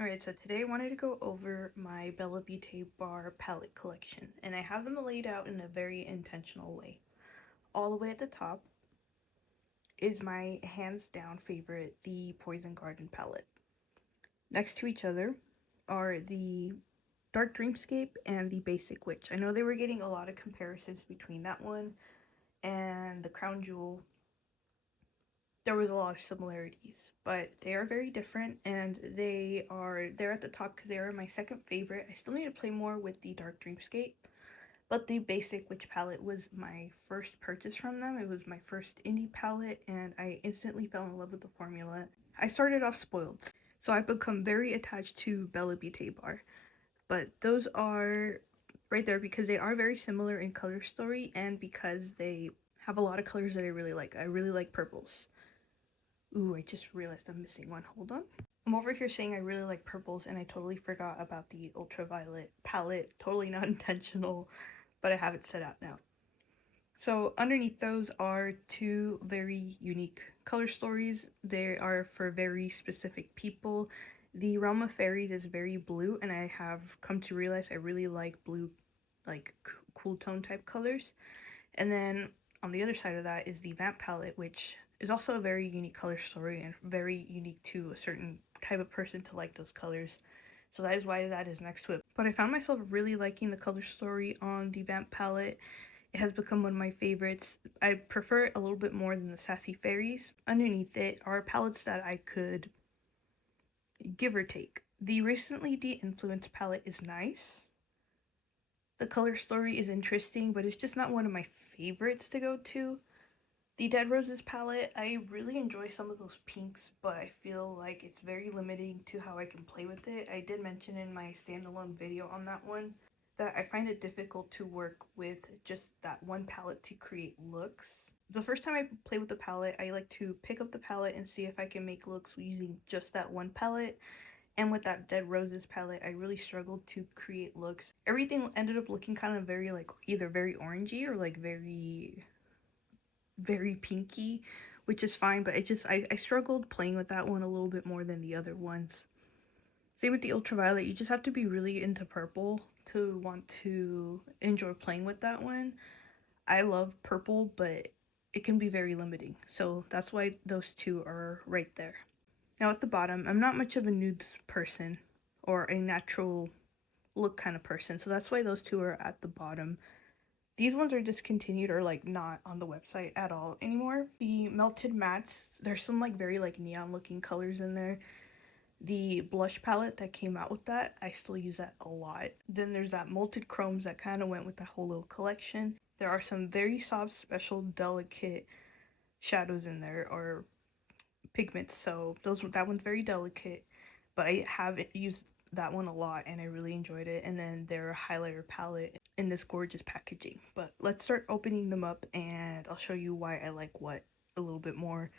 Alright, so today I wanted to go over my Bella Beaute Bar palette collection, and I have them laid out in a very intentional way. All the way at the top is my hands down favorite, the Poison Garden palette. Next to each other are the Dark Dreamscape and the Basic Witch. I know they were getting a lot of comparisons between that one and the Crown Jewel. There was a lot of similarities, but they are very different, and they're at the top because they are my second favorite. I still need to play more with the Dark Dreamscape, but the Basic Witch palette was my first purchase from them. It was my first indie palette, and I instantly fell in love with the formula. I started off spoiled, so I've become very attached to Bella Beaute Bar, but those are right there because they are very similar in color story and because they have a lot of colors that I really like. I really like purples. Ooh, I just realized I'm missing one. Hold on. I'm over here saying I really like purples and I totally forgot about the ultraviolet palette. Totally not intentional, but I have it set out now. So underneath those are two very unique color stories. They are for very specific people. The realm of fairies is very blue, and I have come to realize I really like blue, like cool tone type colors. And then on the other side of that is the Vamp palette, which is also a very unique color story and very unique to a certain type of person to like those colors. So that is why that is next to it. But I found myself really liking the color story on the Vamp palette. It has become one of my favorites. I prefer it a little bit more than the Sassy Fairies. Underneath it are palettes that I could give or take. The recently Deinfluenced palette is nice. The color story is interesting, but it's just not one of my favorites to go to. The Dead Roses palette, I really enjoy some of those pinks, but I feel like it's very limiting to how I can play with it. I did mention in my standalone video on that one that I find it difficult to work with just that one palette to create looks. The first time I play with the palette, I like to pick up the palette and see if I can make looks using just that one palette. And with that Dead Roses palette, I really struggled to create looks. Everything ended up looking kind of very like either very orangey or like very pinky, which is fine, but I struggled playing with that one a little bit more than the other ones. Same with the ultraviolet, you just have to be really into purple to want to enjoy playing with that one. I love purple, but it can be very limiting, so that's why those two are right there. Now at the bottom, I'm not much of a nudes person or a natural look kind of person, so that's why those two are at the bottom. These ones are discontinued or like not on the website at all anymore. The Melted Mattes, there's some like very like neon looking colors in there. The blush palette that came out with that, I still use that a lot. Then there's that Molted Chromes that kind of went with the whole little collection. There are some very soft, special, delicate shadows in there, or pigments, so that one's very delicate, but I have used that one a lot and I really enjoyed it. And then their highlighter palette in this gorgeous packaging. But let's start opening them up and I'll show you why I like what a little bit more,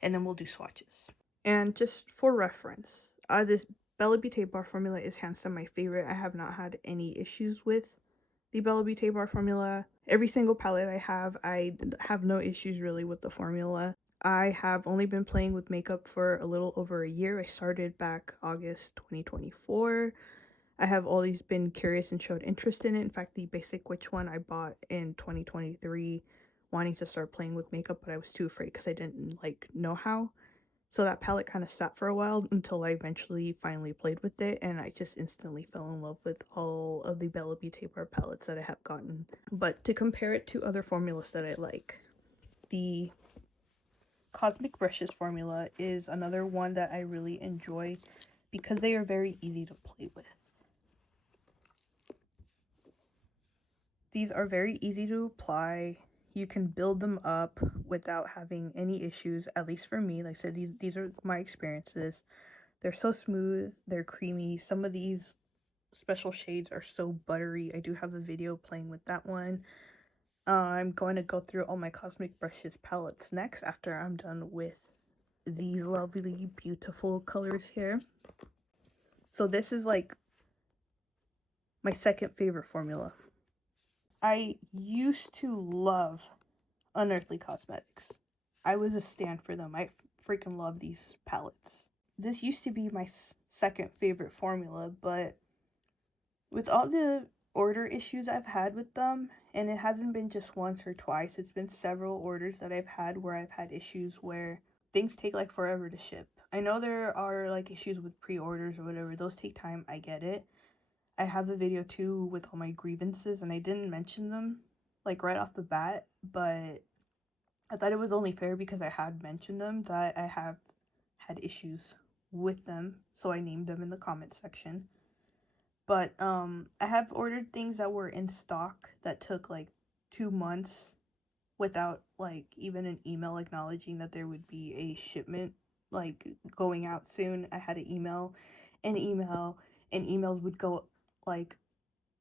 and then we'll do swatches. And just for reference, this Bella Beaute Bar formula is hands down my favorite. I have not had any issues with the Bella Beaute Bar formula. Every single palette I have no issues really with the formula. I have only been playing with makeup for a little over a year. I started back August 2024. I have always been curious and showed interest in it. In fact, the Basic Witch one I bought in 2023, wanting to start playing with makeup, but I was too afraid because I didn't know how. So that palette kind of sat for a while until I eventually finally played with it, and I just instantly fell in love with all of the Bella Beaute Bar palettes that I have gotten. But to compare it to other formulas that I like, the Cosmic Brushes formula is another one that I really enjoy because they are very easy to play with. These are very easy to apply. You can build them up without having any issues, at least for me. Like I said, these are my experiences. They're so smooth, they're creamy. Some of these special shades are so buttery. I do have a video playing with that one. I'm going to go through all my Cosmic Brushes palettes next after I'm done with these lovely, beautiful colors here. So this is like my second favorite formula. I used to love Unearthly Cosmetics. I was a stan for them. I freaking love these palettes. this used to be my second favorite formula, but with all the order issues I've had with them, and it hasn't been just once or twice, it's been several orders that I've had where I've had issues where things take like forever to ship. I know there are like issues with pre-orders or whatever, those take time, I get it. I have a video too with all my grievances, and I didn't mention them like right off the bat, but I thought it was only fair because I had mentioned them that I have had issues with them, so I named them in the comment section. But I have ordered things that were in stock that took like 2 months without like even an email acknowledging that there would be a shipment like going out soon. I had an email, and emails would go like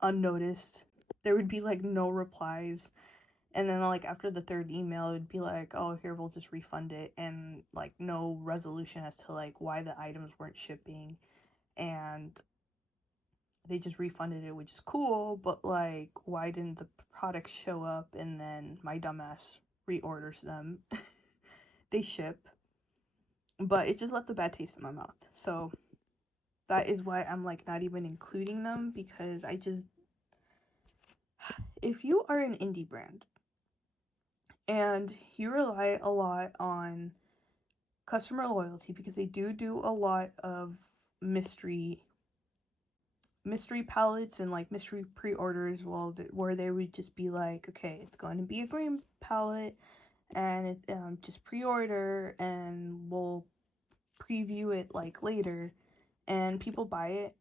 unnoticed. There would be like no replies. And then like after the third email, it would be like, oh, here, we'll just refund it, and like no resolution as to like why the items weren't shipping. And they just refunded it, which is cool, but like why didn't the product show up? And then my dumbass reorders them. They ship, but it just left a bad taste in my mouth. So that is why I'm like not even including them, because I just, if you are an indie brand and you rely a lot on customer loyalty, because they do a lot of mystery palettes and like mystery pre-orders, well, where they would just be like, okay, it's going to be a green palette, and it just pre-order and we'll preview it like later, and people buy it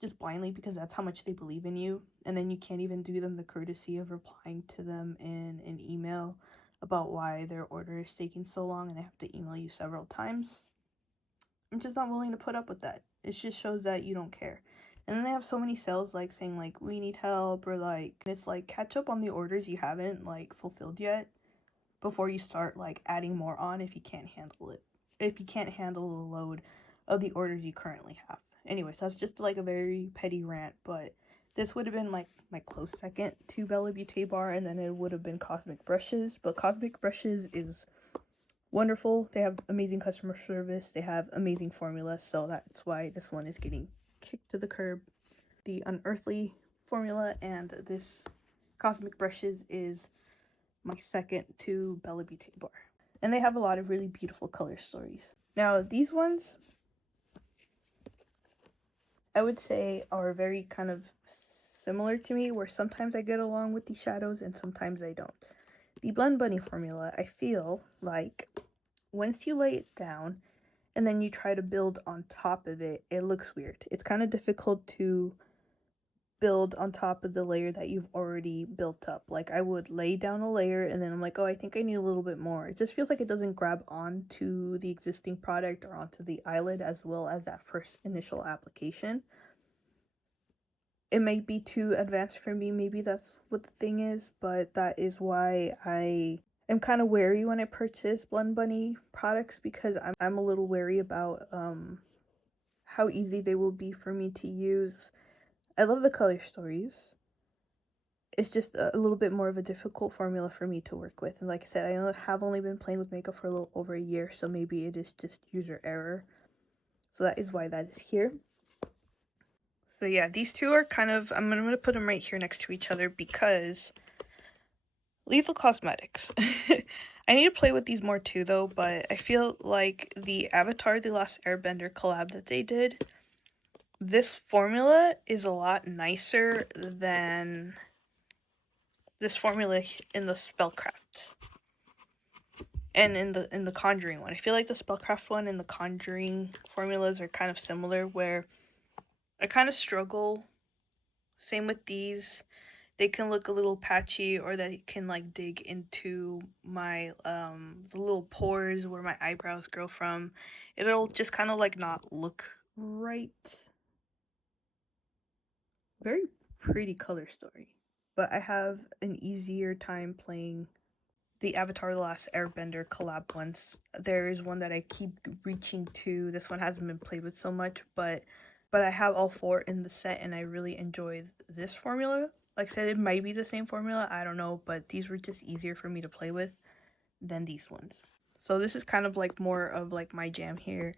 just blindly because that's how much they believe in you, and then you can't even do them the courtesy of replying to them in an email about why their order is taking so long and they have to email you several times. I'm just not willing to put up with that. It just shows that you don't care. And then they have so many sales like saying like, we need help, or like, it's like, catch up on the orders you haven't like fulfilled yet before you start like adding more on if you can't handle it. If you can't handle the load of the orders you currently have. Anyways, that's just like a very petty rant, but this would have been like my close second to Bella Beaute Bar, and then it would have been Cosmic Brushes. But Cosmic Brushes is wonderful. They have amazing customer service. They have amazing formulas, so that's why this one is getting kicked to the curb. The Unearthly formula and this Cosmic Brushes is my second to Bella Beaute Bar. And they have a lot of really beautiful color stories. Now, these ones, I would say, are very kind of similar to me, where sometimes I get along with the shadows and sometimes I don't. The Blend Bunny formula, I feel like once you lay it down and then you try to build on top of it, it looks weird. It's kind of difficult to build on top of the layer that you've already built up. Like, I would lay down a layer and then I'm like, oh, I think I need a little bit more. It just feels like it doesn't grab onto the existing product or onto the eyelid as well as that first initial application. It might be too advanced for me, maybe that's what the thing is, but that is why I am kind of wary when I purchase Blend Bunny products, because I'm a little wary about how easy they will be for me to use. I love the color stories. It's just a little bit more of a difficult formula for me to work with. And like I said, I have only been playing with makeup for a little over a year, so maybe it is just user error. So that is why that is here. So yeah, these two are kind of, I'm going to put them right here next to each other because Lethal Cosmetics. I need to play with these more too though, but I feel like the Avatar The Last Airbender collab that they did, this formula is a lot nicer than this formula in the Spellcraft and in the Conjuring one. I feel like the Spellcraft one and the Conjuring formulas are kind of similar, where I kind of struggle. Same with these. They can look a little patchy, or they can like dig into my the little pores where my eyebrows grow from. It'll just kind of like not look right. Very pretty color story. But I have an easier time playing the Avatar The Last Airbender collab ones. There is one that I keep reaching to. This one hasn't been played with so much, but I have all four in the set and I really enjoy this formula. Like I said, it might be the same formula, I don't know, but these were just easier for me to play with than these ones. So this is kind of like more of like my jam here.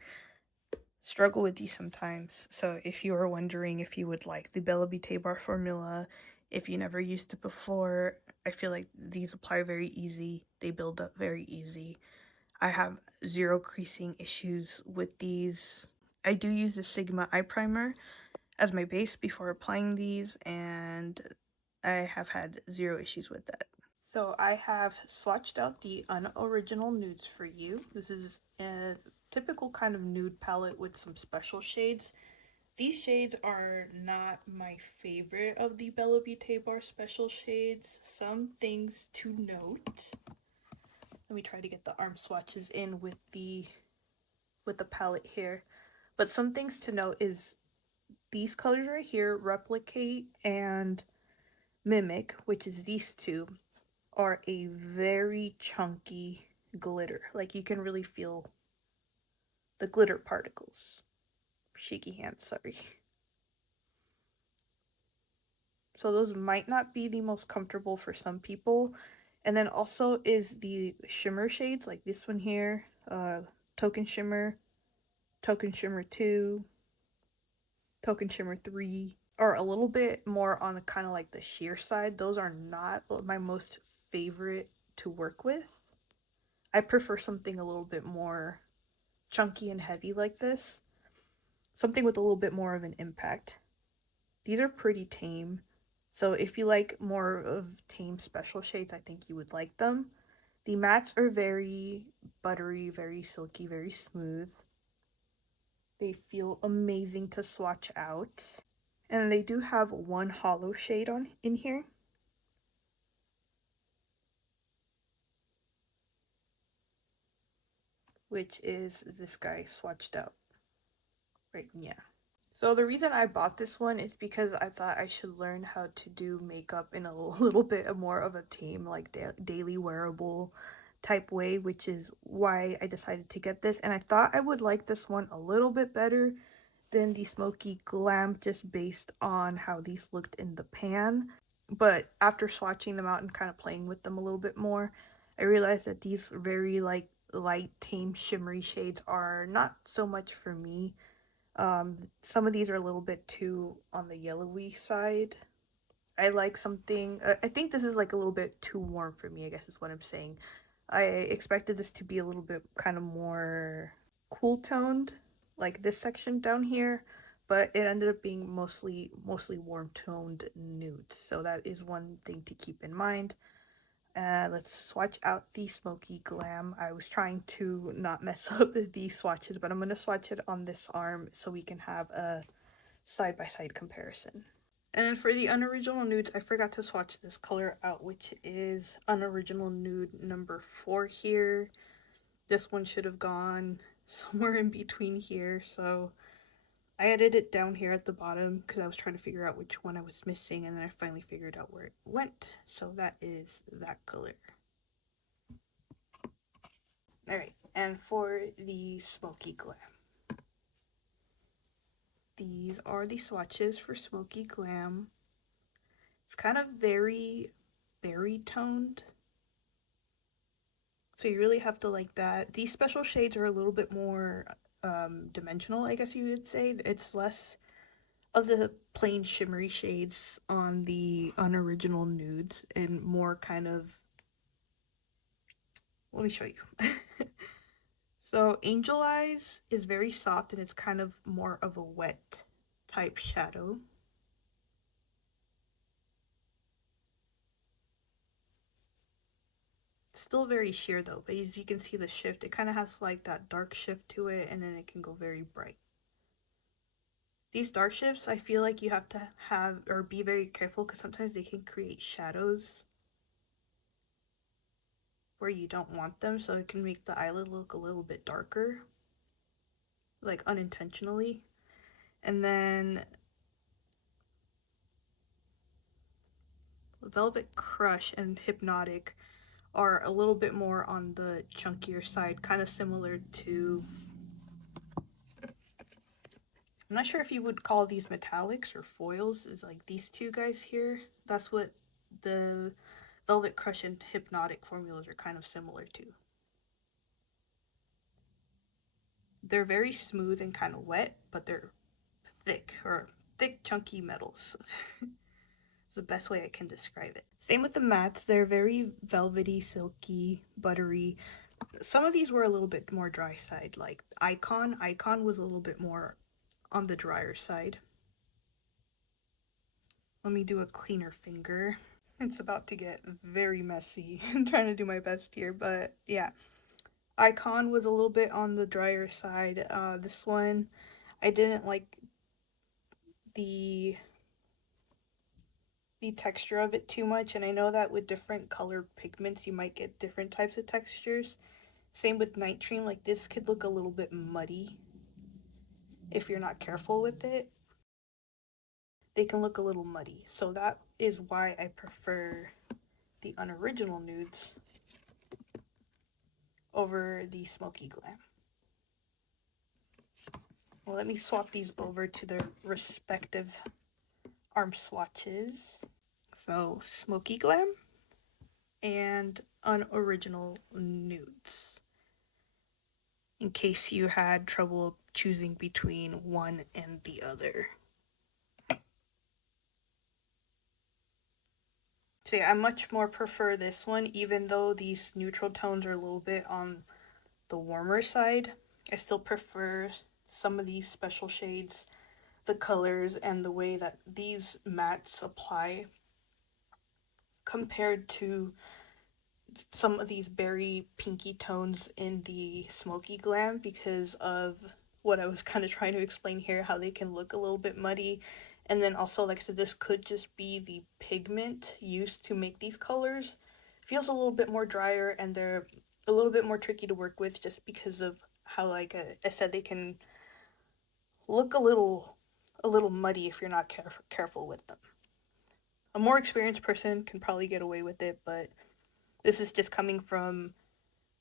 struggle with these sometimes. So if you are wondering if you would like the Bella Beaute Bar formula, if you never used it before, I feel like these apply very easy. They build up very easy. I have zero creasing issues with these. I do use the Sigma eye primer as my base before applying these, and I have had zero issues with that. So I have swatched out the Unoriginal Nudes for you. This is a typical kind of nude palette with some special shades. These shades are not my favorite of the Bella Beaute Bar special shades. Some things to note. Let me try to get the arm swatches in with the palette here. But some things to note is these colors right here, Replicate and Mimic, which is these two, are a very chunky glitter. Like you can really feel the glitter particles. Shaky hands, sorry. So those might not be the most comfortable for some people. And then also is the shimmer shades, like this one here, Token Shimmer 2, Token Shimmer 3, are a little bit more on the kind of like the sheer side. Those are not my most favorite to work with. I prefer something a little bit more chunky and heavy like this. Something with a little bit more of an impact. These are pretty tame. So if you like more of tame special shades, I think you would like them. The mattes are very buttery, very silky, very smooth. They feel amazing to swatch out. And they do have one hollow shade in here. Which is this guy swatched out. Right, yeah. So the reason I bought this one is because I thought I should learn how to do makeup in a little bit more of a tame, like daily wearable type way, which is why I decided to get this. And I thought I would like this one a little bit better than the Smokey Glam, just based on how these looked in the pan. But after swatching them out and kind of playing with them a little bit more, I realized that these very like light, tame, shimmery shades are not so much for me. Some of these are a little bit too on the yellowy side. I like something, I think this is like a little bit too warm for me, I guess is what I'm saying. I expected this to be a little bit kind of more cool toned, like this section down here, but it ended up being mostly warm toned nudes. So that is one thing to keep in mind. Let's swatch out the Smokey Glam. I was trying to not mess up the swatches, but I'm going to swatch it on this arm so we can have a side-by-side comparison. And then for the Unoriginal Nudes, I forgot to swatch this color out, which is Unoriginal Nude number 4 here. This one should have gone somewhere in between here, so I added it down here at the bottom because I was trying to figure out which one I was missing, and then I finally figured out where it went. So that is that color. Alright, and for the Smokey Glam. These are the swatches for Smokey Glam. It's kind of very berry toned. So you really have to like that. These special shades are a little bit more dimensional, I guess you would say. It's less of the plain shimmery shades on the Unoriginal Nudes and more kind of, let me show you. So Angel Eyes is very soft and it's kind of more of a wet type shadow. It's still very sheer though, but as you can see the shift, it kind of has like that dark shift to it, and then it can go very bright. These dark shifts, I feel like you have to have or be very careful because sometimes they can create shadows where you don't want them, so it can make the eyelid look a little bit darker, like unintentionally. And then Velvet Crush and Hypnotic are a little bit more on the chunkier side, kind of similar to, I'm not sure if you would call these metallics or foils, is like these two guys here. That's what the Velvet Crush and Hypnotic formulas are kind of similar to. They're very smooth and kind of wet, but they're thick, or thick, chunky metals. It's the best way I can describe it. Same with the mattes. They're very velvety, silky, buttery. Some of these were a little bit more dry side, like Icon. Icon was a little bit more on the drier side. Let me do a cleaner finger. It's about to get very messy. I'm trying to do my best here, but yeah. Icon was a little bit on the drier side. This one, I didn't like the texture of it too much, and I know that with different color pigments you might get different types of textures. Same with Nitrine, like this could look a little bit muddy if you're not careful with it. They can look a little muddy, so that is why I prefer the Unoriginal Nudes over the Smokey Glam. Well, let me swap these over to their respective arm swatches. So, Smokey Glam and Unoriginal Nudes, in case you had trouble choosing between one and the other. So yeah, I much more prefer this one, even though these neutral tones are a little bit on the warmer side. I still prefer some of these special shades, the colors, and the way that these mattes apply compared to some of these berry pinky tones in the Smokey Glam, because of what I was kind of trying to explain here, how they can look a little bit muddy. And then also, like I said, this could just be the pigment used to make these colors. It feels a little bit more drier, and they're a little bit more tricky to work with just because of how, like I said, they can look a little muddy if you're not careful with them. A more experienced person can probably get away with it, but this is just coming from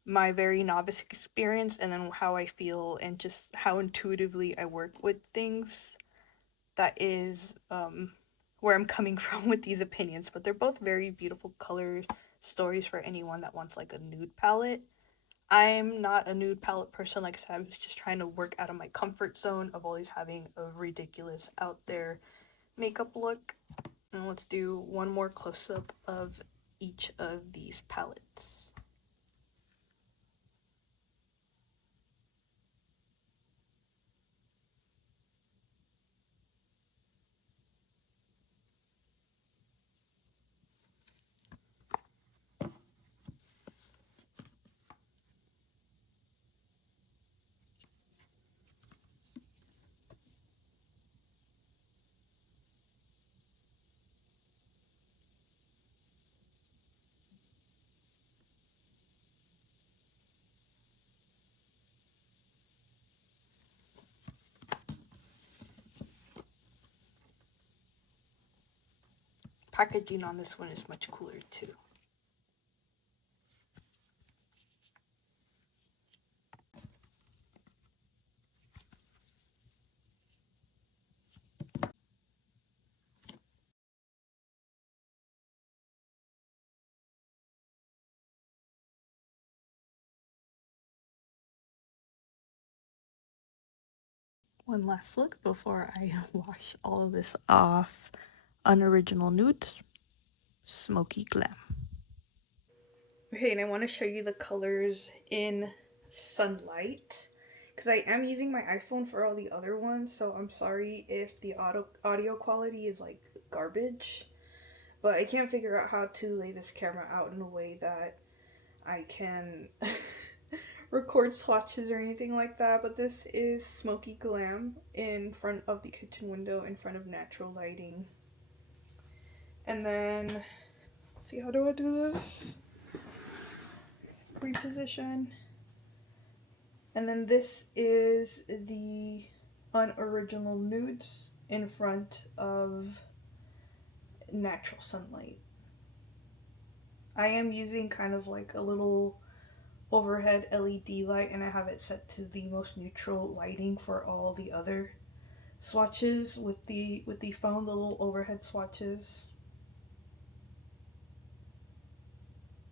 my very novice experience, and then how I feel and just how intuitively I work with things. That is where I'm coming from with these opinions, but they're both very beautiful color stories for anyone that wants like a nude palette. I'm not a nude palette person. Like I said, I was just trying to work out of my comfort zone of always having a ridiculous out there makeup look. And let's do one more close-up of each of these palettes. Packaging on this one is much cooler too. One last look before I wash all of this off. Unoriginal Nudes, Smokey Glam. Okay, and I want to show you the colors in sunlight, because I am using my iPhone for all the other ones, so I'm sorry if the audio quality is like garbage, but I can't figure out how to lay this camera out in a way that I can record swatches or anything like that. But this is Smokey Glam in front of the kitchen window in front of natural lighting. And then, see, how do I do this? Reposition. And then this is the Unoriginal Nudes in front of natural sunlight. I am using kind of like a little overhead LED light, and I have it set to the most neutral lighting for all the other swatches with the phone, the little overhead swatches.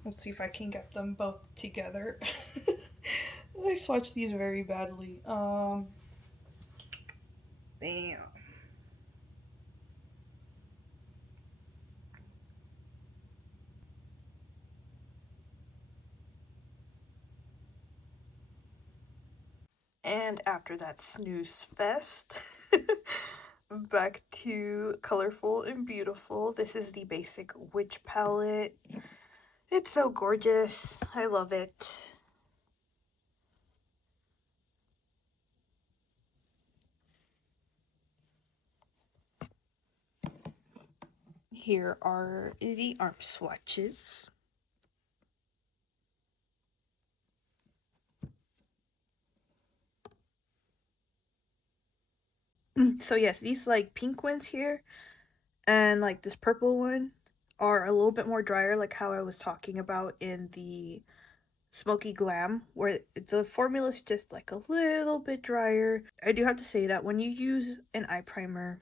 Let's see if I can get them both together. I swatch these very badly. Bam. And after that snooze fest, back to Colorful and Beautiful. This is the basic witch palette. It's so gorgeous. I love it. Here are the arm swatches. So yes, these like pink ones here and like this purple one are a little bit more drier, like how I was talking about in the Smokey Glam, where the formula is just like a little bit drier. I do have to say that when you use an eye primer,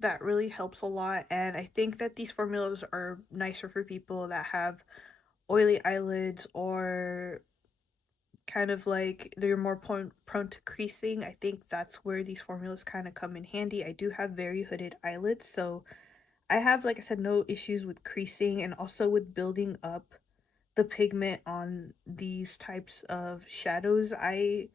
that really helps a lot, and I think that these formulas are nicer for people that have oily eyelids or kind of like they're more prone to creasing. I think that's where these formulas kind of come in handy. I do have very hooded eyelids, so I have, like I said, no issues with creasing and also with building up the pigment on these types of shadows. I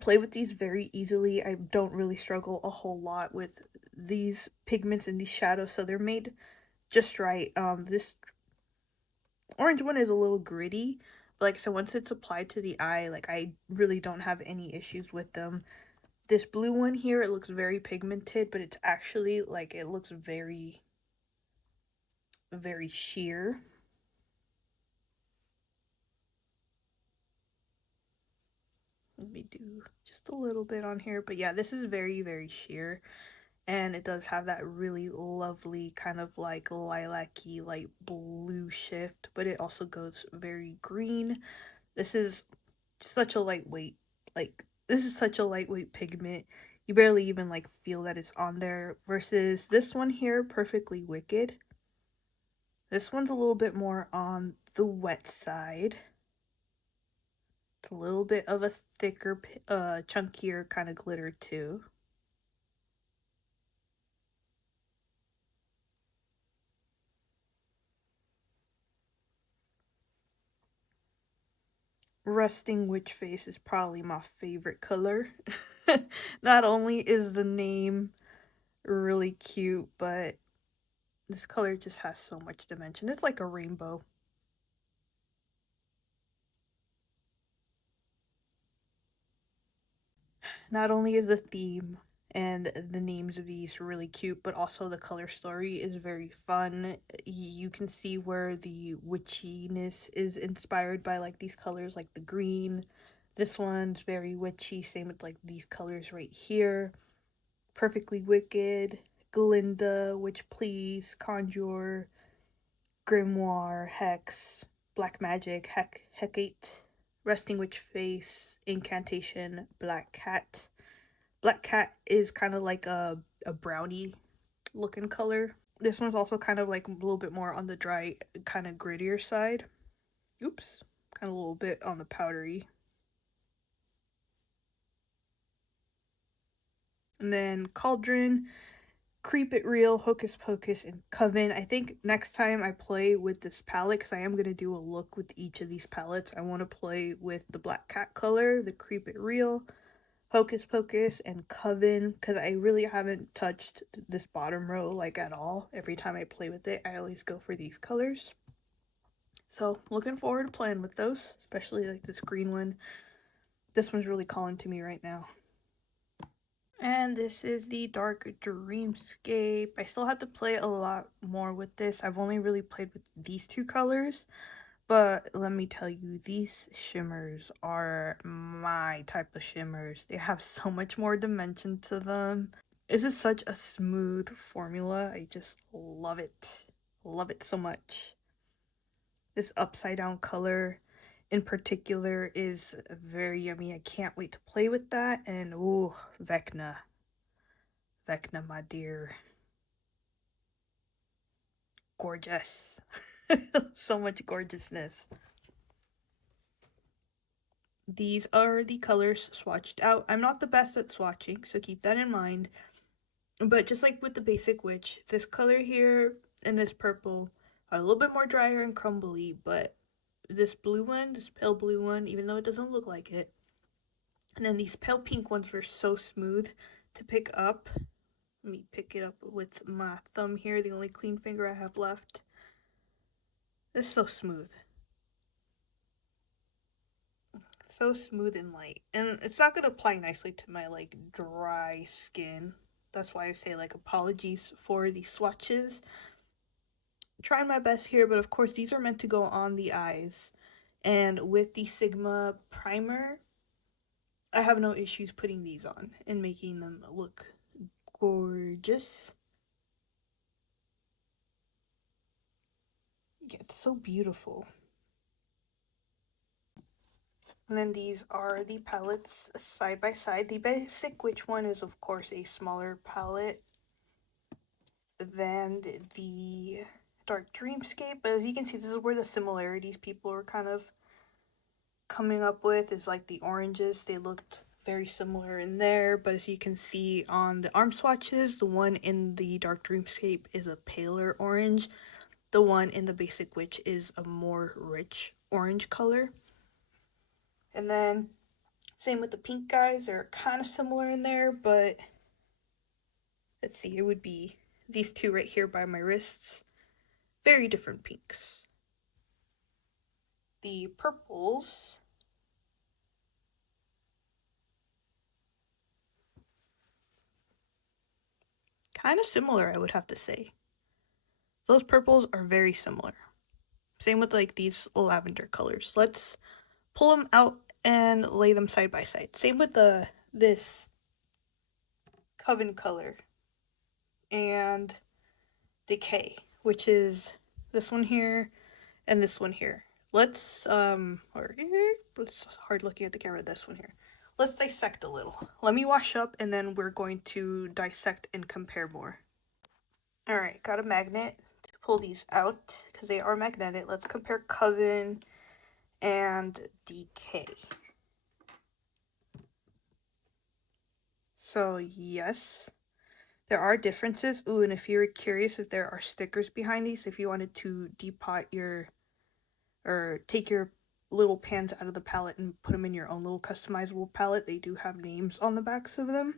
play with these very easily. I don't really struggle a whole lot with these pigments and these shadows, so they're made just right. This orange one is a little gritty, but like I said, once it's applied to the eye, like I really don't have any issues with them. This blue one here, it looks very pigmented, but it's actually like it looks very, very sheer. Let me do just a little bit on here, but yeah, this is very, very sheer. And it does have that really lovely kind of like lilac-y light blue shift, but it also goes very green. This is such a lightweight, like this is such a lightweight pigment. You barely even like feel that it's on there versus this one here, Perfectly Wicked. This one's a little bit more on the wet side. It's a little bit of a thicker, chunkier kind of glitter too. Resting Witch Face is probably my favorite color. Not only is the name really cute, but this color just has so much dimension. It's like a rainbow. Not only is the theme and the names of these really cute, but also the color story is very fun. You can see where the witchiness is inspired by like these colors, like the green. This one's very witchy, same with like these colors right here. Perfectly Wicked, Glinda, Witch Please, Conjure, Grimoire, Hex, Black Magic, Hecate, Resting Witch Face, Incantation, Black Cat. Black Cat is kind of like a brownie looking color. This one's also kind of like a little bit more on the dry, kind of grittier side. Oops, kind of a little bit on the powdery. And then Cauldron, Creep It Real, Hocus Pocus, and Coven. I think next time I play with this palette, because I am going to do a look with each of these palettes, I want to play with the Black Cat color, the Creep It Real, Hocus Pocus, and Coven, because I really haven't touched this bottom row like at all. Every time I play with it, I always go for these colors. So looking forward to playing with those, especially like this green one. This one's really calling to me right now. And this is the Dark Dreamscape. I still have to play a lot more with this. I've only really played with these two colors. But let me tell you, these shimmers are my type of shimmers. They have so much more dimension to them. This is such a smooth formula. I just love it. Love it so much. This upside down color in particular is very yummy. I can't wait to play with that. And ooh, Vecna. Vecna, my dear. Gorgeous. So much gorgeousness. These are the colors swatched out. I'm not the best at swatching, so keep that in mind. But just like with the basic witch, this color here and this purple are a little bit more drier and crumbly, but this blue one, this pale blue one, even though it doesn't look like it, and then these pale pink ones were so smooth to pick up. Let me pick it up with my thumb here, the only clean finger I have left. It's so smooth. So smooth and light. And it's not going to apply nicely to my like dry skin. That's why I say like apologies for the swatches. Trying my best here, but of course these are meant to go on the eyes. And with the Sigma primer, I have no issues putting these on and making them look gorgeous. Yeah, it's so beautiful. And then these are the palettes side by side. The basic witch one is of course a smaller palette than the dark dreamscape, but as you can see, this is where the similarities people are kind of coming up with, is like the oranges. They looked very similar in there, but as you can see on the arm swatches, the one in the dark dreamscape is a paler orange. The one in the basic witch is a more rich orange color. And then same with the pink guys, they're kind of similar in there, but let's see, it would be these two right here by my wrists. Very different pinks. The purples, kind of similar, I would have to say. Those purples are very similar. Same with like these lavender colors. Let's pull them out and lay them side by side. Same with this Coven color and Decay, which is this one here and this one here. Let's it's hard looking at the camera, this one here. Let's dissect a little. Let me wash up and then we're going to dissect and compare more. Alright, got a magnet to pull these out because they are magnetic. Let's compare Coven and Decay. So yes, there are differences. Ooh, and if you're curious if there are stickers behind these, if you wanted to depot your, or take your little pans out of the palette and put them in your own little customizable palette, they do have names on the backs of them.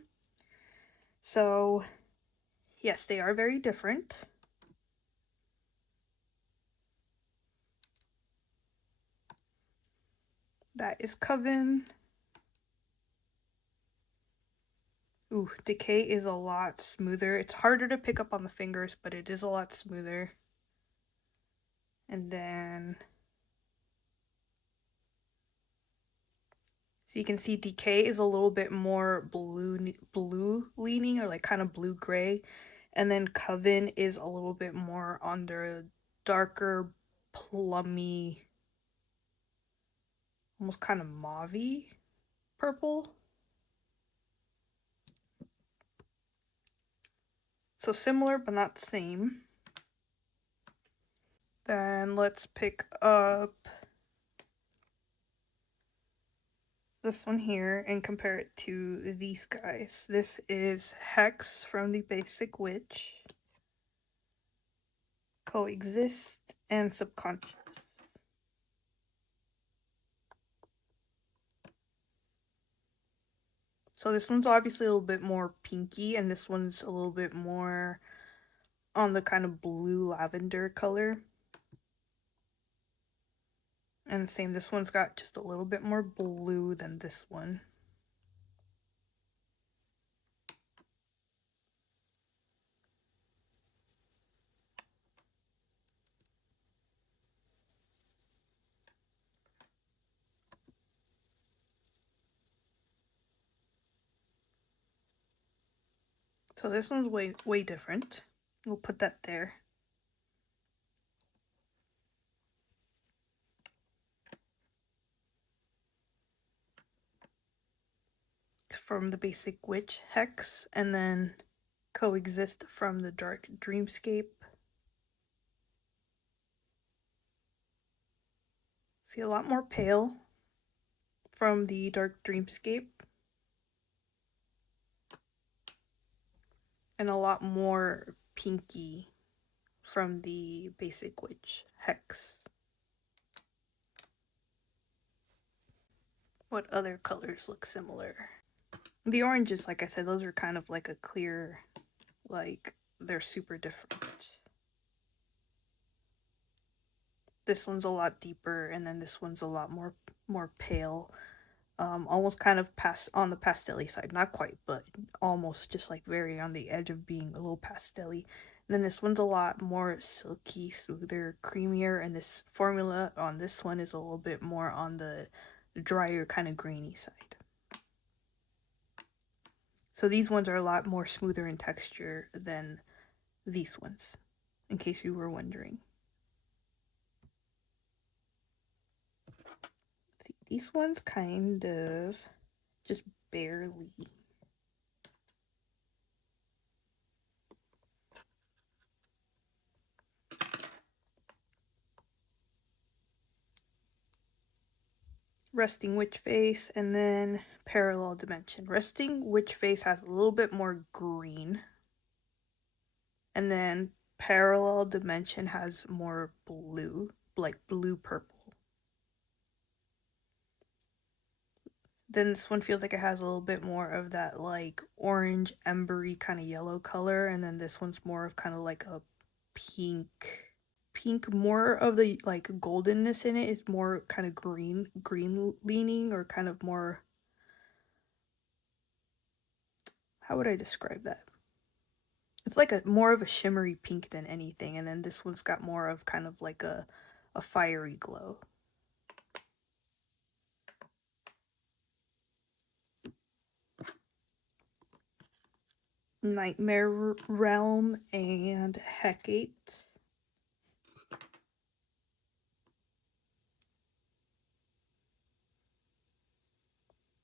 So yes, they are very different. That is Coven. Ooh, Decay is a lot smoother. It's harder to pick up on the fingers, but it is a lot smoother. And then, so you can see Decay is a little bit more blue leaning, or like kind of blue gray. And then Coven is a little bit more on the darker, plummy, almost kind of mauve-y purple. So similar, but not the same. Then let's pick up this one here and compare it to these guys. This is Hex from the Basic Witch, Coexist, and Subconscious. So this one's obviously a little bit more pinky, and this one's a little bit more on the kind of blue lavender color. And same, this one's got just a little bit more blue than this one. So this one's way different. We'll put that there. From the Basic Witch, Hex, and then Coexist from the Dark Dreamscape. See, a lot more pale, from the dark Dreamscape, and a lot more pinky from the Basic Witch Hex. What other colors look similar? The oranges, like I said, those are kind of like a clear, like they're super different. This one's a lot deeper, and then this one's a lot more pale. Almost kind of on the pastel-y side, not quite, but almost just like very on the edge of being a little pastel-y. And then this one's a lot more silky, smoother, creamier, and this formula on this one is a little bit more on the drier, kind of grainy side. So these ones are a lot more smoother in texture than these ones, in case you were wondering. See, these ones kind of just barely. Resting Witch Face, and then Parallel Dimension. Resting Witch Face has a little bit more green, and then Parallel Dimension has more blue, like blue purple. Then this one feels like it has a little bit more of that like orange embery kind of yellow color, and then this one's more of kind of like a pink, more of the like goldenness in it is more kind of green leaning, or kind of more, how would I describe that? It's like a more of a shimmery pink than anything, and then this one's got more of kind of like a fiery glow. Nightmare Realm and Hecate.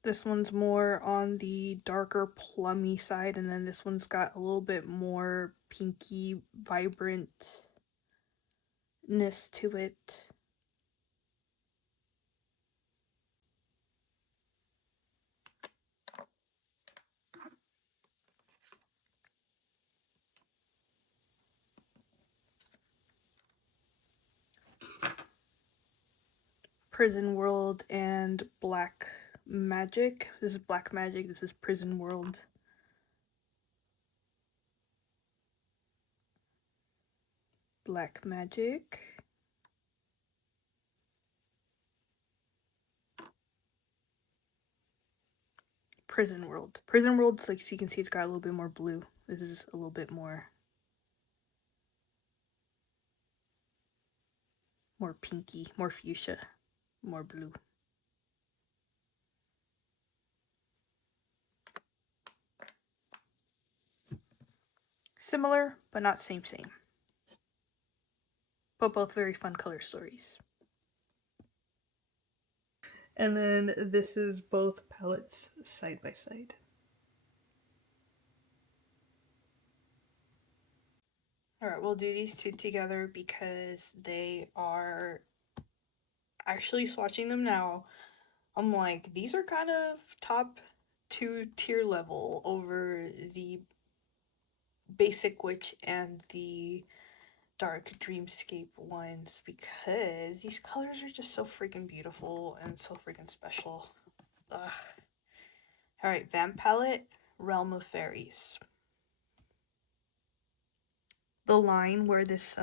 This one's more on the darker plummy side, and then this one's got a little bit more pinky vibrantness to it. Prison World and Black Magic. This is Black Magic, this is Prison World. Black Magic. Prison World. Prison World's like, so you can see it's got a little bit more blue. This is a little bit more pinky, more fuchsia, more blue. Similar, but not same. But both very fun color stories. And then this is both palettes side by side. Alright, we'll do these two together because they are actually swatching them now. I'm like, these are kind of top 2 tier level over the Basic Witch and the Dark Dreamscape ones, because these colors are just so freaking beautiful and so freaking special. Ugh. Alright, Vamp palette, Realm of Fairies. The line where this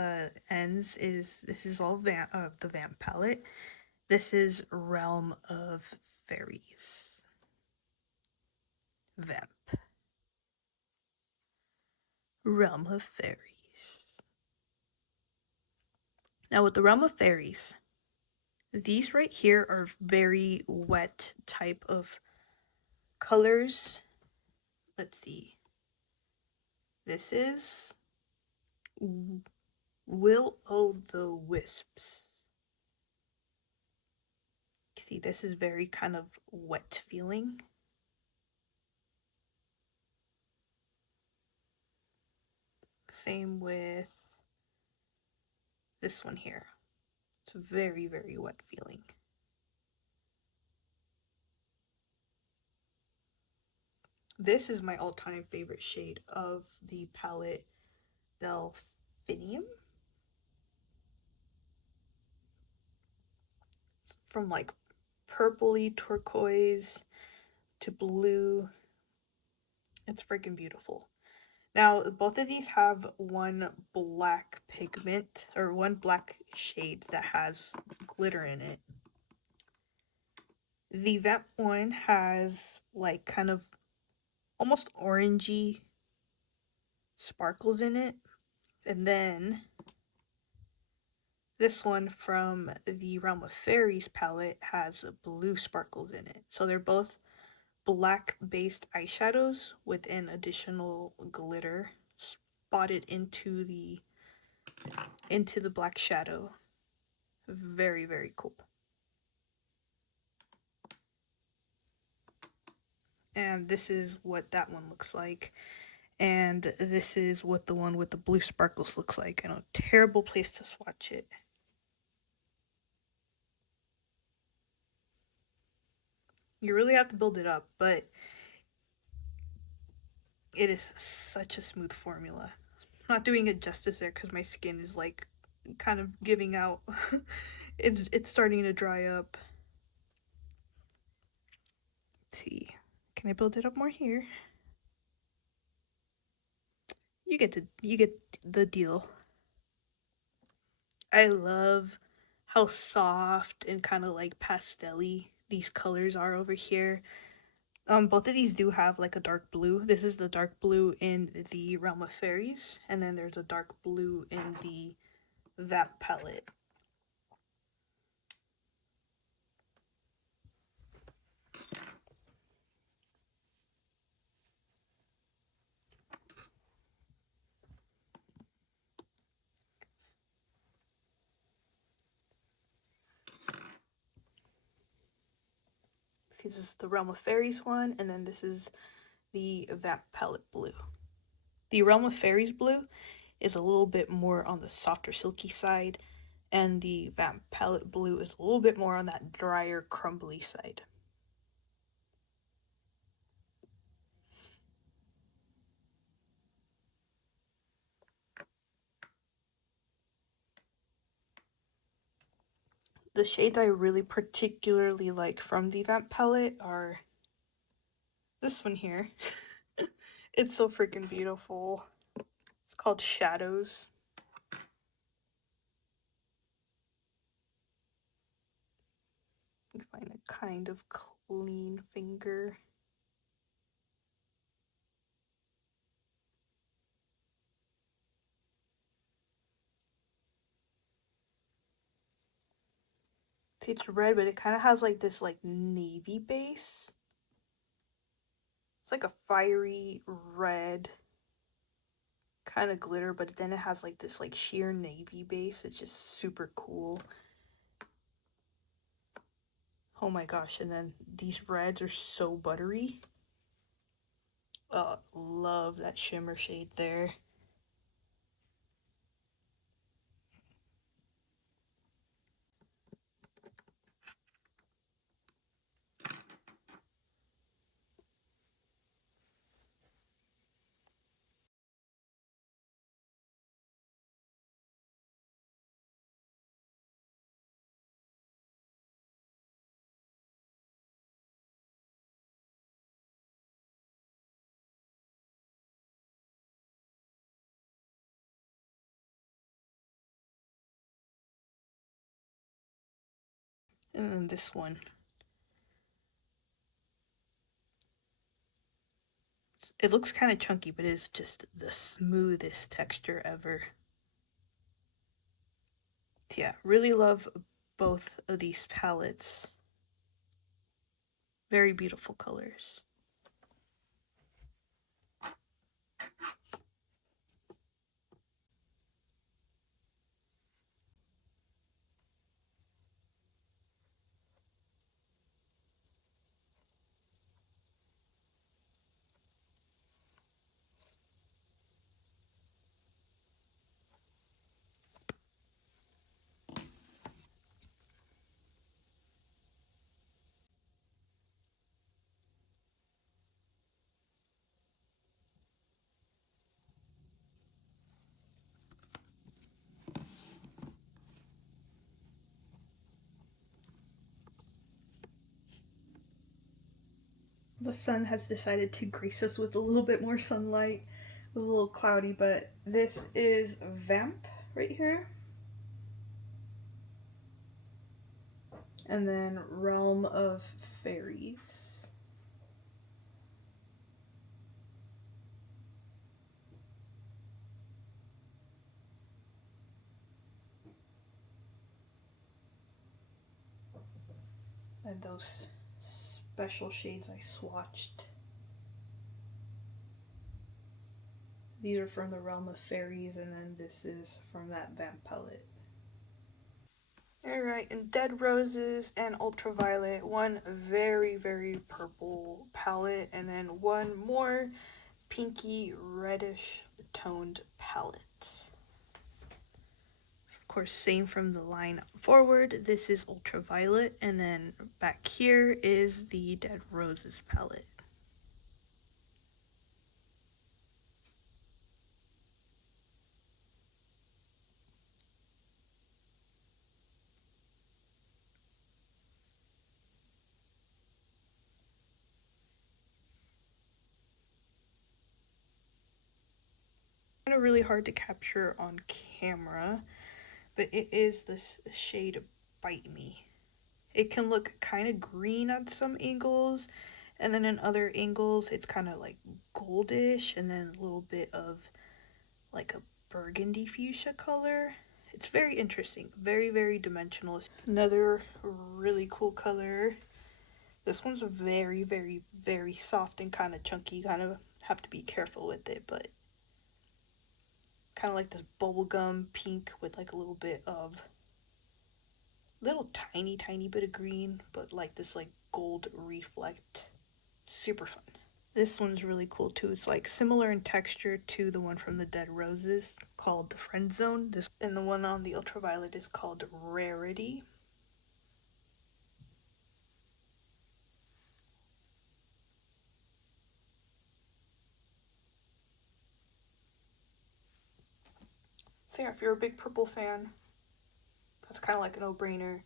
ends is, this is all the Vamp palette. This is Realm of Fairies. Vamp. Realm of Fairies. Now with the Realm of Fairies, these right here are very wet type of colors. Let's see. This is Will-o'-the-wisps. See, this is very kind of wet feeling. Same with this one here. It's very, very wet feeling. This is my all-time favorite shade of the palette, Delphinium. From like purpley turquoise to blue. It's freaking beautiful. Now, both of these have one black pigment, or one black shade that has glitter in it. The Vamp one has like kind of almost orangey sparkles in it. And then this one from the Realm of Fairies palette has blue sparkles in it. So they're both black based eyeshadows with an additional glitter spotted into the black shadow. Very, very cool. And this is what that one looks like. And this is what the one with the blue sparkles looks like. And a terrible place to swatch it. You really have to build it up, but it is such a smooth formula. I'm not doing it justice there because my skin is like kind of giving out. It's starting to dry up. Let's see. Can I build it up more here? You get the deal. I love how soft and kind of like pastel-y these colors are over here. Both of these do have like a dark blue. This is the dark blue in the Realm of Fairies, and then there's a dark blue in the Vamp palette. This is the Realm of Fairies one, and then this is the Vamp palette blue. The Realm of Fairies blue is a little bit more on the softer silky side, and the Vamp palette blue is a little bit more on that drier crumbly side. The shades I really particularly like from the Vamp palette are this one here. It's so freaking beautiful. It's called Shadows. You find a kind of clean finger. See, it's red, but it kind of has like this like navy base. It's like a fiery red kind of glitter, but then it has like this like sheer navy base. It's just super cool. Oh my gosh, and then these reds are so buttery. Love that shimmer shade there. And then this one. It looks kind of chunky, but it's just the smoothest texture ever. Yeah, really love both of these palettes. Very beautiful colors. The sun has decided to grace us with a little bit more sunlight. It was a little cloudy, but this is Vamp right here. And then Realm of Fairies. And those special shades I swatched. These are from the Realm of Fairies, and then this is from that Vamp palette. Alright, and Dead Roses and Ultraviolet, one very, very purple palette, and then one more pinky reddish toned palette. Of course, same from the line forward. This is Ultraviolet, and then back here is the Dead Roses palette. Kind of really hard to capture on camera, but it is this shade Bite Me. It can look kind of green at some angles, and then in other angles it's kind of like goldish, and then a little bit of like a burgundy fuchsia color. It's very interesting, very, very dimensional. Another really cool color. This one's very, very, very soft and kind of chunky. You kind of have to be careful with it, but kind of like this bubblegum pink with like a little bit of tiny bit of green, but like this like gold reflect. Super fun. This one's really cool too. It's like similar in texture to the one from the Dead Roses called the Friend Zone. This and the one on the Ultraviolet is called Rarity. So yeah, if you're a big purple fan, that's kind of like a no-brainer.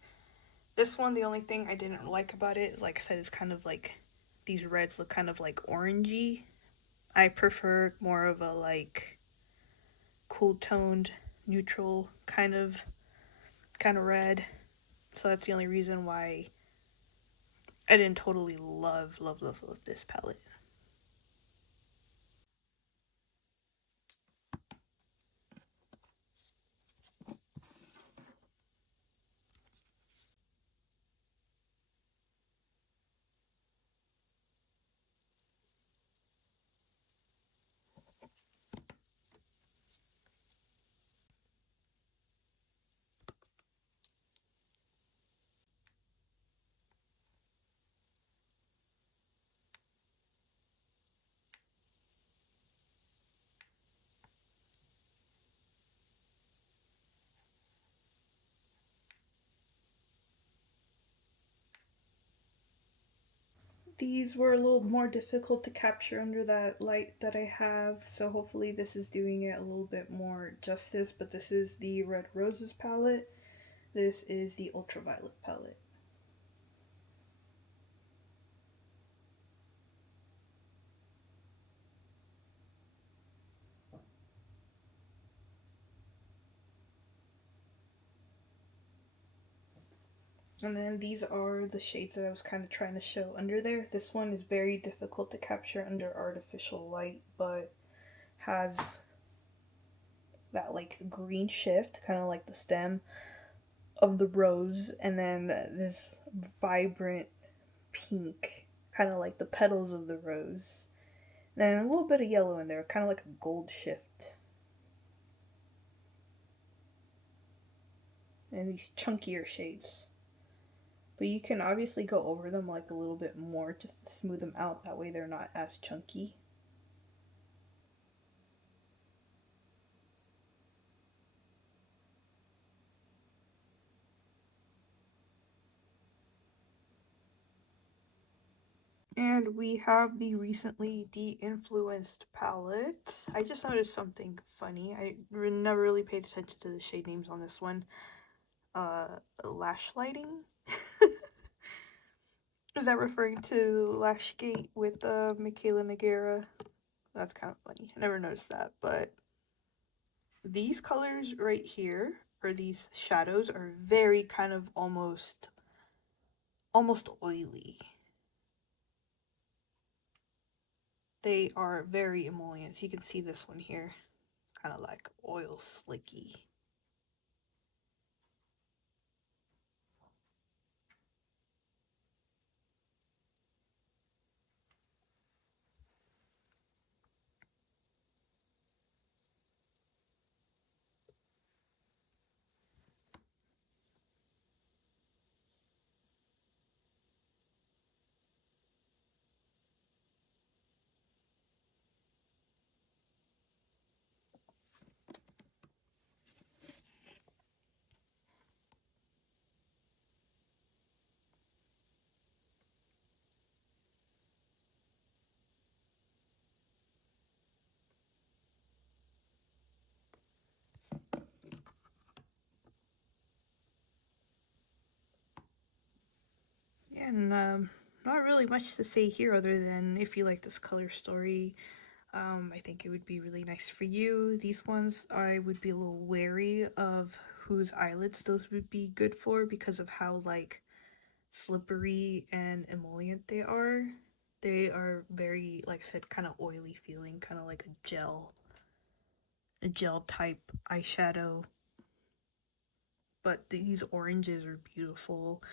This one, the only thing I didn't like about it is, like I said, it's kind of like these reds look kind of like orangey. I prefer more of a like cool toned, neutral kind of red. So that's the only reason why I didn't totally love this palette. These were a little more difficult to capture under that light that I have, so hopefully this is doing it a little bit more justice. But this is the Red Roses palette. This is the Ultraviolet palette. And then these are the shades that I was kind of trying to show under there. This one is very difficult to capture under artificial light, but has that like green shift, kind of like the stem of the rose, and then this vibrant pink, kind of like the petals of the rose. And then a little bit of yellow in there, kind of like a gold shift. And these chunkier shades. But you can obviously go over them like a little bit more just to smooth them out. That way they're not as chunky. And we have the recently Deinfluenced palette. I just noticed something funny. I never really paid attention to the shade names on this one. Lash lighting. Is that referring to Lashgate with Michaela Nagara? That's kind of funny. I never noticed that, but these colors right here, or these shadows, are very kind of almost oily. They are very emollient. You can see this one here, kind of like oil slicky. Yeah, and not really much to say here other than if you like this color story, I think it would be really nice for you. These ones, I would be a little wary of whose eyelids those would be good for because of how like slippery and emollient they are. They are very, like I said, kind of oily feeling, kind of like a gel type eyeshadow. But these oranges are beautiful.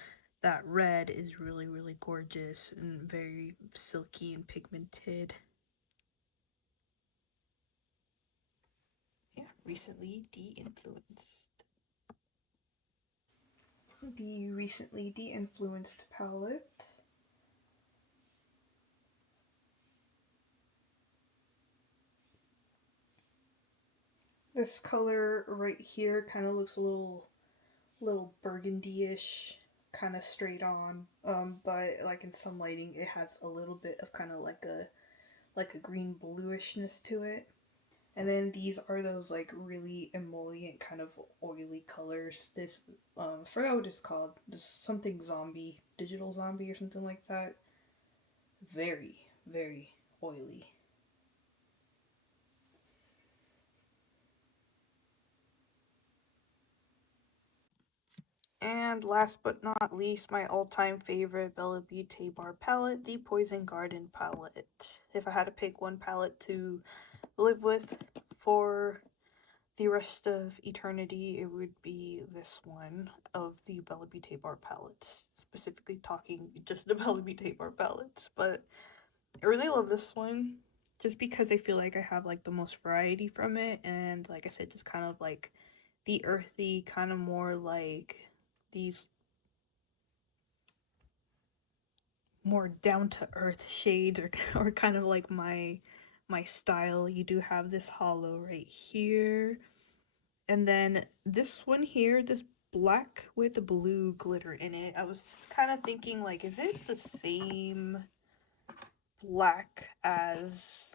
That red is really, really gorgeous and very silky and pigmented. Yeah, recently de-influenced. The recently de-influenced palette. This color right here kind of looks a little burgundy-ish, kind of straight on. But like in some lighting, it has a little bit of kind of like a green bluishness to it. And then these are those like really emollient kind of oily colors. This I forgot what it's called. This something zombie, digital zombie or something like that. Very, very oily. And last but not least, my all-time favorite Bella Beaute Bar palette, the Poison Garden palette. If I had to pick one palette to live with for the rest of eternity, it would be this one of the Bella Beaute Bar palettes. Specifically talking just the Bella Beaute Bar palettes. But I really love this one just because I feel like I have like the most variety from it, and like I said, just kind of like the earthy, kind of more like these more down to earth shades or kind of like my style. You do have this hollow right here. And then this one here, this black with blue glitter in it. I was kind of thinking like, is it the same black as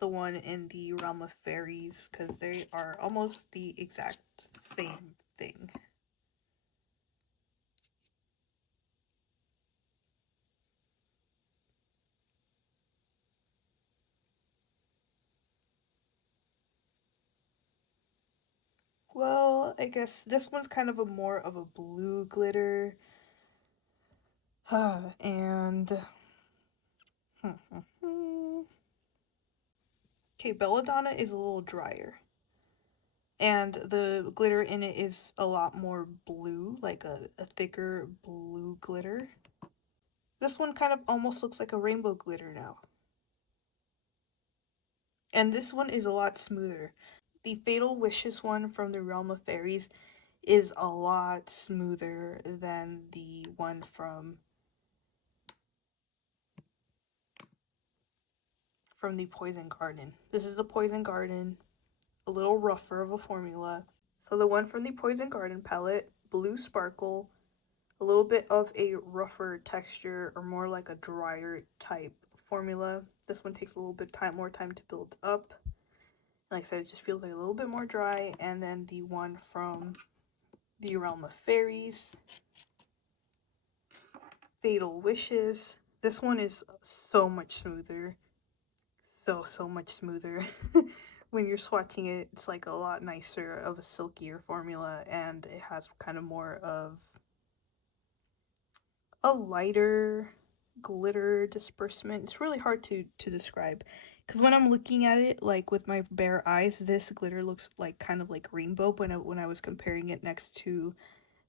the one in the realm of fairies? Because they are almost the exact same thing. Well, I guess this one's kind of a more of a blue glitter. And okay, Belladonna is a little drier. And the glitter in it is a lot more blue, like a thicker blue glitter. This one kind of almost looks like a rainbow glitter now. And this one is a lot smoother. The Fatal Wishes one from the Realm of Fairies is a lot smoother than the one from the Poison Garden. This is the Poison Garden, a little rougher of a formula. So the one from the Poison Garden palette, Blue Sparkle, a little bit of a rougher texture or more like a drier type formula. This one takes a little bit more time to build up. Like I said, it just feels like a little bit more dry. And then the one from the Realm of Fairies, Fatal Wishes. This one is so much smoother. So much smoother. When you're swatching it, it's like a lot nicer of a silkier formula, and it has kind of more of a lighter glitter disbursement. It's really hard to describe because when I'm looking at it like with my bare eyes, this glitter looks like kind of like rainbow. When I was comparing it next to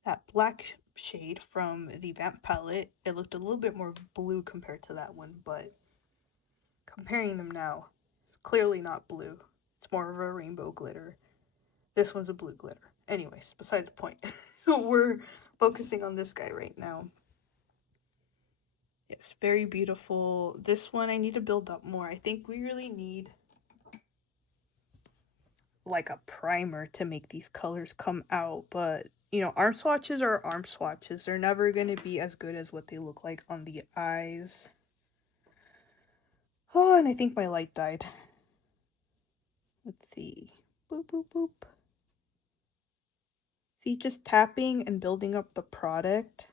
that black shade from the Vamp palette, it looked a little bit more blue compared to that one, but comparing them now, it's clearly not blue. It's more of a rainbow glitter. This one's a blue glitter. Anyways, besides the point. We're focusing on this guy right now. Yes, very beautiful. This one I need to build up more. I think we really need like a primer to make these colors come out, but you know, arm swatches are arm swatches. They're never going to be as good as what they look like on the eyes. Oh, and I think my light died. Let's see. Boop, boop, boop. See, just tapping and building up the product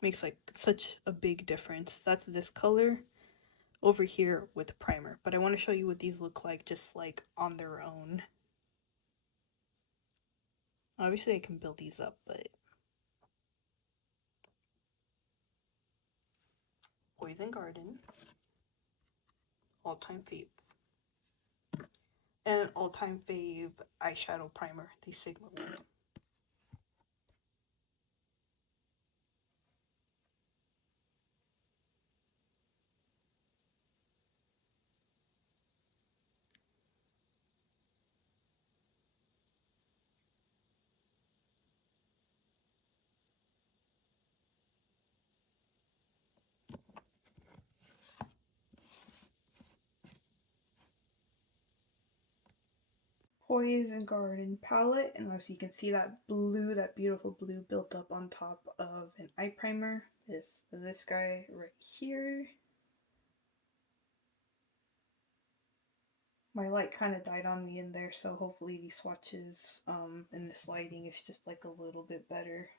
makes like such a big difference. That's this color over here with primer, but I want to show you what these look like just like on their own. Obviously I can build these up, but Poison Garden, all-time fave, and an all-time fave eyeshadow primer, the Sigma one. Poison Garden palette, and as you can see that blue, that beautiful blue built up on top of an eye primer. This guy right here. My light kind of died on me in there, so hopefully these swatches and this lighting is just like a little bit better.